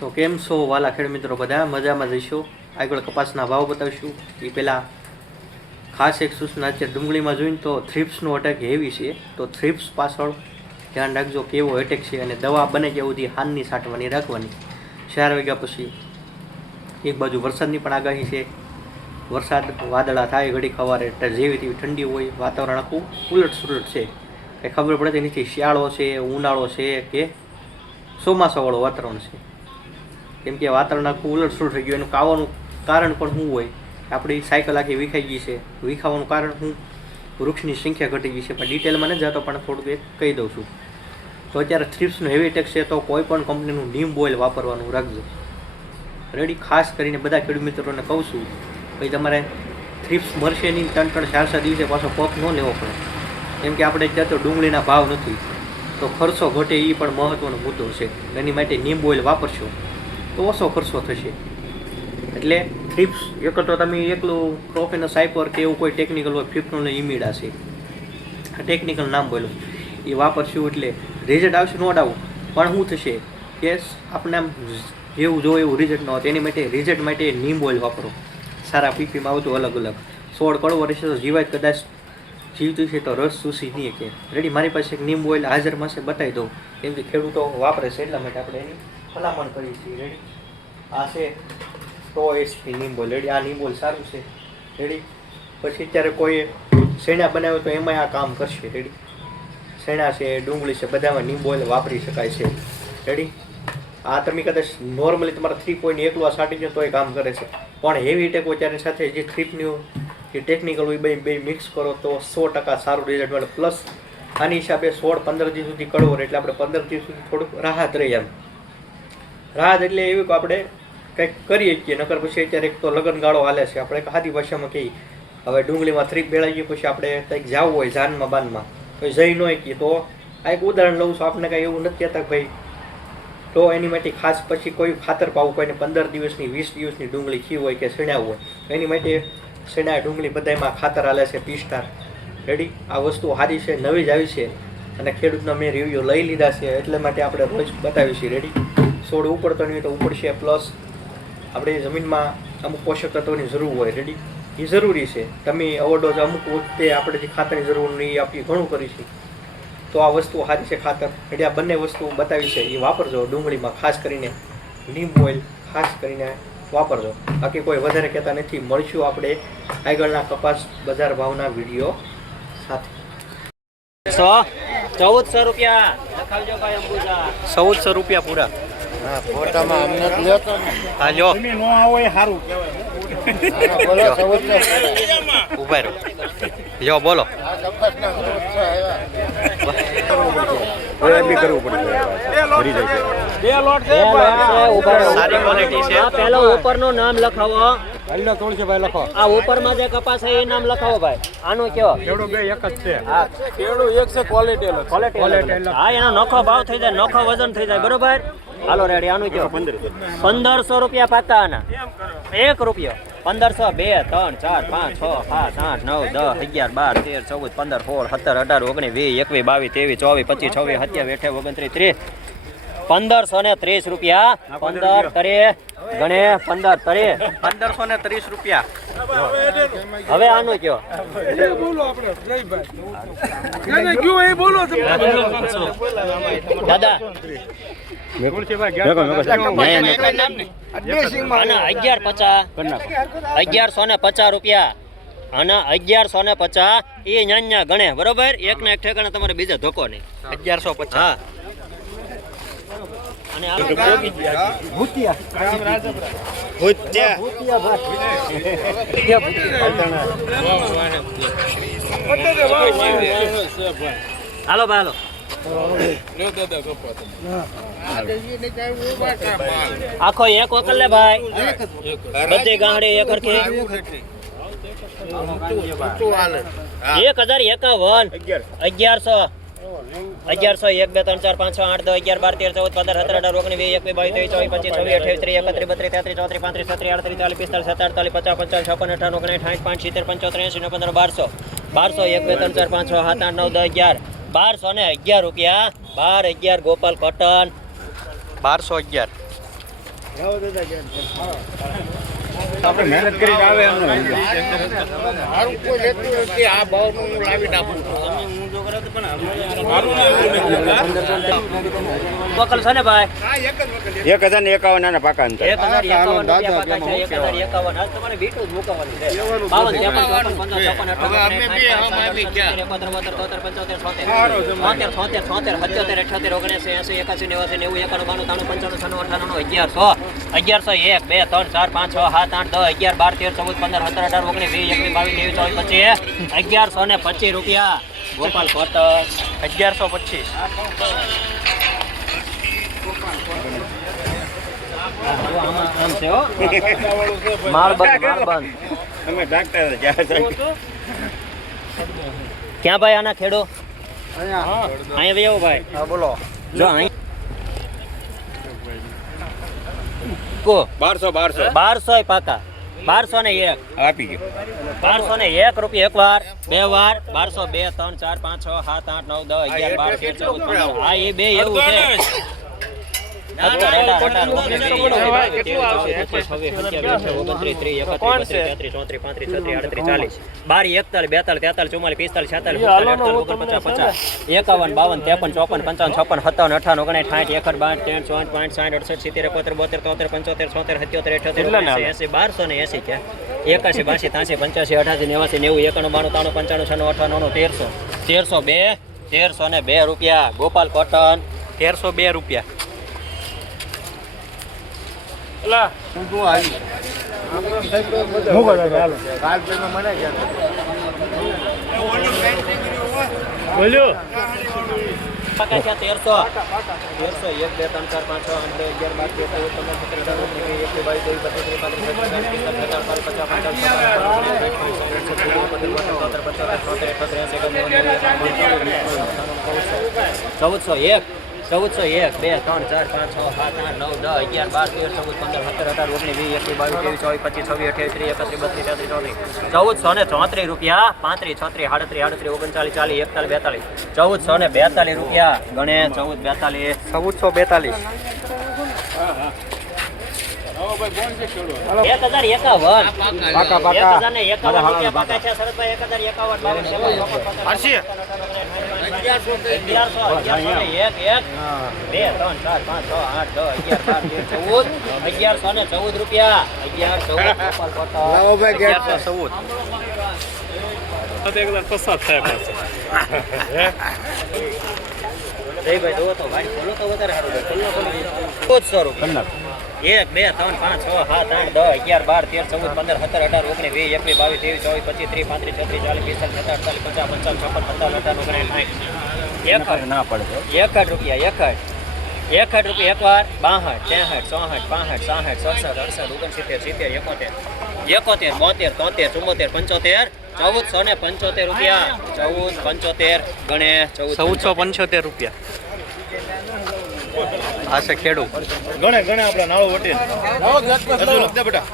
તો કેમ છો વાલા ખેડ મિત્રો? બધા મજામાં જઈશું. આગળ કપાસના ભાવ બતાવીશું. એ પહેલાં ખાસ એક સૂચના અત્યારે ડુંગળીમાં જોઈને તો થ્રિપ્સનો અટેક હેવી છે. તો થ્રિપ્સ પાછળ ધ્યાન રાખજો કેવો અટેક છે, અને દવા બને ત્યાં સુધી હાનની છાંટવાની રાખવાની. 4 વાગ્યા પછી એક બાજુ વરસાદની પણ આગાહી છે. વરસાદ વાદળા થાય ઘડી સવારે એટલે જેવી તેવી ઠંડી હોય, વાતાવરણ આખું ઉલટ સુલટ છે. કંઈ ખબર પડતી નથી શિયાળો છે, ઉનાળો છે કે ચોમાસાવાળું વાતાવરણ છે. કેમ કે વાતાવરણ આખું ઉલટ સુલટ થઈ ગયું. એનું કાવાનું કારણ પણ શું હોય? આપણી સાયકલ આખી વિખાઈ ગઈ છે. વિખાવાનું કારણ શું? વૃક્ષની સંખ્યા ઘટી ગઈ છે. પણ ડિટેલમાં નથી જતો, પણ થોડુંક એક કહી દઉં છું. તો અત્યારે થ્રિપ્સનું હેવી અટેક છે, તો કોઈ પણ કંપનીનું નીમ ઓઇલ વાપરવાનું રાખજો. રેડી? ખાસ કરીને બધા ખેડૂત મિત્રોને કહું છું, ભાઈ તમારે થ્રિપ્સ મળશે નહીં 3-4 દિવસે પાછો પપ ન લેવો પડે. કેમ કે આપણે ત્યાં તો ડુંગળીના ભાવ નથી, તો ખર્ચો ઘટે એ પણ મહત્ત્વનો મુદ્દો છે. એની માટે નીમ ઓઇલ વાપરશો તો ઓછો ખર્ચો થશે. એટલે થ્રિપ્સ એક તો તમે એકલું પ્રોફેનસ સાયપર કે એવું કોઈ ટેકનિકલ હોય, ફિફ્ટોન ઇમીડા છે, ટેકનિકલ નામ બોલો, એ વાપરશું એટલે રિઝલ્ટ આવશે નો ડાઉટ. પણ શું થશે કે આપણે આમ જેવું જો એવું રિઝલ્ટ ન હોય. એની માટે રિઝલ્ટ માટે નીમ ઓઇલ વાપરો. સારા પીપીમાં આવતું અલગ અલગ. છોડ કડવો રહેશે તો જીવાય કદાચ જીવતું છે તો રસ ચૂસી નહીં કે. રેડી? મારી પાસે એક નીમ ઓઇલ હાજરમાં છે, બતાવી દઉં. કેમ કે ખેડૂતો વાપરે છે એટલા માટે આપણે એની ભલામણ કરીએ છીએ. રેડી? આ છે તો એસપી નીમ ઓઇલ. રેડી? આ નીમ ઓઇલ સારું છે. રેડી? પછી અત્યારે કોઈ શેણા બનાવે તો એમાંય આ કામ કરશે. રેડી? શેણા છે, ડુંગળી છે, બધામાં નીમ ઓઇલ વાપરી શકાય છે. રેડી? આ તમે કદાચ નોર્મલી તમારા 3.1 એકલું આ છાંટી દો તોય કામ કરે છે. પણ હેવી ટેક હોય ત્યારે સાથે જે થ્રીપનું જે ટેકનિકલ હોય બે મિક્સ કરો તો 100% સારું રિઝલ્ટ મળે. પ્લસ આની હિસાબે 16-15 દિવસ સુધી કડવો રહે, એટલે આપણે 15 દિવસ સુધી થોડુંક રાહત રહી. એમ રાહત એટલે એવી કે આપણે કંઈક કરીએ છીએ. નકર પછી અત્યારે એક તો લગ્ન ગાળો હાલે છે. આપણે સાદી ભાષામાં કહીએ, હવે ડુંગળીમાં થ્રીપ બેળાઈ ગઈ પછી આપણે કંઈક જવું હોય જાનમાં બાનમાં તો જઈ ન શકીએ. તો આ એક ઉદાહરણ લઉં છું. આપણે કાંઈ એવું નથી કહેતા ભાઈ. તો એની માટે ખાસ પછી કોઈ ખાતર પાવું, કોઈને 15 દિવસની 20 દિવસની ડુંગળી ખી હોય કે શેણા હોય, એની માટે શેણા ડુંગળી બધામાં ખાતર હાલે છે P-Star. રેડી? આ વસ્તુ સારી છે, નવી જ આવી છે, અને ખેડૂતનો મેં રિવ્યૂ લઈ લીધા છે, એટલે માટે આપણે રોજ બતાવીશું. રેડી? છોડ ઉપડતો નહીં તો ઉપડશે. પ્લસ આપણે જમીનમાં અમુક પોષક તત્વોની જરૂર હોય. રેડી? એ જરૂરી છે. તમે ઓવરડોઝ અમુક વખતે આપણે જે ખાતરની જરૂર નહીં આપી ઘણું કરીશું, તો આ વસ્તુ સારી છે ખાતર. એટલે આ બંને વસ્તુ બતાવી છે, એ વાપરજો. ડુંગળીમાં ખાસ કરીને નીમ ઓઇલ ખાસ કરીને વાપરજો. બાકી કોઈ વધારે કહેતા નથી. મળશું આપણે આગળના કપાસ બજાર ભાવના વિડીયો સાથે. 1400 રૂપિયા લખાવજો ભાઈ અંબુજા. 1400 રૂપિયા પૂરા. હા, ફોટામાં અમને જ લેતો ને. હા લ્યો, તમે નો આવો એ સારું કહેવાય. બોલો 1400 ઉભા રહો. લ્યો બોલો. આ કપાસના 1400 આવ્યા. બે લોટ છે ઉભા રહો. સારી ક્વોલિટી છે. આ પહેલો ઉપરનું નામ લખાવો. પહેલો 300 ભાઈ લખો. આ ઉપરમાં જે કપાસ છે એ નામ લખાવો ભાઈ. આનો કયો? ખેડો બે એક જ છે. હા, ખેડો એક છે, ક્વોલિટી અલગ. ક્વોલિટી. હા, એનો નોખો ભાવ થઈ જાય, નોખો વજન થઈ જાય. બરોબર? હાલો રેડી. આનું કયો? 1500 રૂપિયા પાતા. આના 1 રૂપિયો. 1500 2 3 4 5 6 7 8 9 10 11 12 13 14 15 16 17 18 19 20 21 22 23 24 25 26 27 28 29 30. 1530 રૂપિયા. 15 તરે ગણે 15 તરે 1530 રૂપિયા. હવે આનું કયો? દાદા 1150 રૂપિયા. આના 1150 એ ન્યા ગણે. બરોબર? એક ને એક ઠેકાણે તમારે બીજા ધોકો નહીં. 1150. હા. અને હાલો ભાઈ હાલો. આખો એક વકલ લે ભાઈ. બધી ગાંડી એક હરખી. 1051 1100 1100 1 2 3 4 5 6 8 10 11 12 13 14 15 17 18 19 20 21 22 23 24 25 26 31 32 33 34 35 36 37 48 50 55 56 58 59 60 65 70 75 85 90 11 1200 ને 11 રૂપિયા. 12 11 ગોપાલ કોટન 1211. આપણે મહેનત કરીને આવે એમને મારું કોઈ લેતું નથી આ ભાવનું હું લાવી નાખું વકલ છે ને ભાઈ 1051 નાના પાકા અંતર 1051 રૂપિયા પાકા છે 1051 આજ તમારે બીટું જ મુકાવવાનું છે 52 1125 રૂપિયા ગોપાલ કોટન 1125. આમ છે હો માલ બંધ અમે ડાક્ટર ક્યાં ભાઈ આના ખેડો અહીંયા ભાઈ ભાઈ હા બોલો. જો અહીં કો 1200 પાકા 1201 આપી ગયો 1201 રૂપિયા એક વાર બે વાર 1202 3 4 5 6 7 8 9 10 11 12 13 14 હા એ બે એવું છે 1302 રૂપિયા ગોપાલ કોટન 1302 રૂપિયા. પાકા છે 1300 1 2 3 4 5 6 8 11 12 13 14 15 1434 રૂપિયા 35 36 38 39 40 1442 રૂપિયા ગણે 1442 1442. 1051 પાકા 1051 રૂપિયા પાકા છે શરદભાઈ 1051 1114 રૂપિયા 1114 રૂપિયા 1 2 3 5 6 7 8 10 11 12 13 14 15 17 18 19 20 21 23 35 36 57 58 56 57 58 59 ના પડે 61 રૂપિયા 61 રૂપિયા એક વાર 62 63 64 65 66 67 68 69 70 71 73 74 રૂપિયા 1475 ગણે 1475 રૂપિયા. આ છે ખેડૂત. ગણે આપણે નાળો વટી બેટા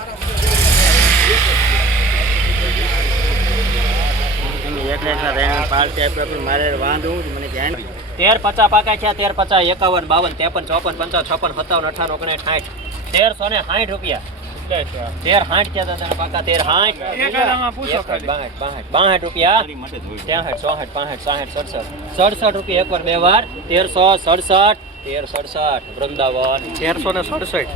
મારે વાંધું મને ધ્યાન 1350 પાકા છે 1350 51 52 53 54 55 57 58 1360 રૂપિયા 1360 ક્યાં હતા પાકા 1360 રૂપિયા 63 64 65 66 રૂપિયા એક વાર બે વાર 1367 વૃંદાવન 1367.